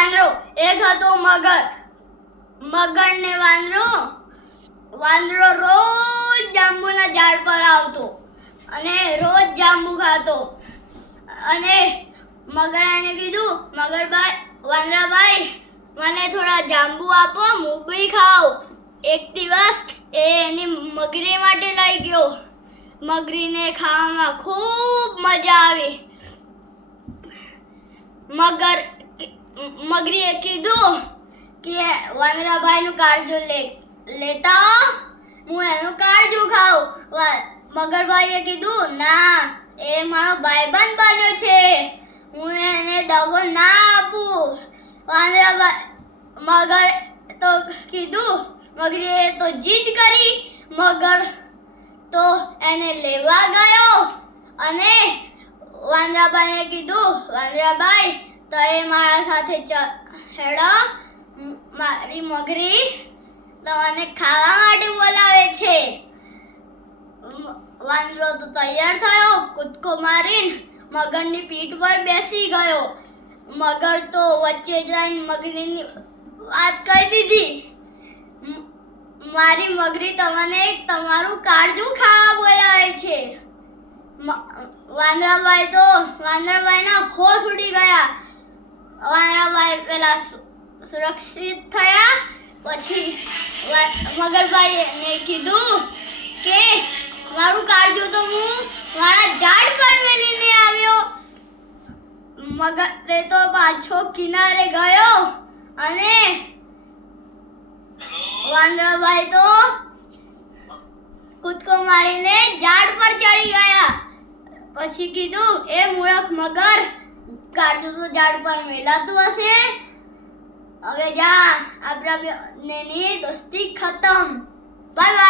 વાંદરો, એક હતો મગર. મગર ને વાંદરો રોજ જાંબુના ઝાડ પર આવતો અને રોજ જાંબુ ખાતો. અને મગરાને કીધું, વાંદરાભાઈ મને થોડા જાંબુ આપો, હું બી ખાઉં. એક દિવસ એ એની મગરી માટે લઈ ગયો. મગરીને ખાવામાં ખૂબ મજા આવી. મગરીએ કીધું કે વાંદરાભાઈનું કાળજું લેતા આવો, હું એનું કાળજું ખાઉં. મગરભાઈએ કીધું, ના, એ મારો ભાઈબંધ બન્યો છે, હું એને દગો ના આપું. મગરે તો કીધું, મગરીએ તો જીદ કરી. મગર તો એને લેવા ગયો અને વાંદરાભાઈને કીધું, વાંદરાભાઈ તમે મારા સાથે હેડો, મારી મગરી તમને ખાવા માટે બોલાવે છે. વાંદરો તો તૈયાર થયો, કૂદકો મારીને મગરની પીઠ પર બેસી ગયો. મગર તો વચ્ચે જઈને મગરીની વાત કહી દીધી, મારી મગરી તમને તમારું કાળજું ખાવા બોલાવે છે. વાંદરાભાઈના હોશ ઉડી ગયા. વાંદરાભાઈ પેલા સુરક્ષિત થયા. પછી મગરભાઈને કીધું કે મારું કાળજું તો હું મારા ઝાડ પર મેલીને આવ્યો. મગરે તો પાછો કિનારે ગયો અને વાંદરાભાઈ તો કૂદકો મારીને ઝાડ પર ચડી ગયા. પછી કીધું, એ મૂર્ખ મગર, કાળજું તો ઝાડ પર મેલાતું હશે, હવે જા, આપણા બંનેની દોસ્તી ખતમ. Bye bye.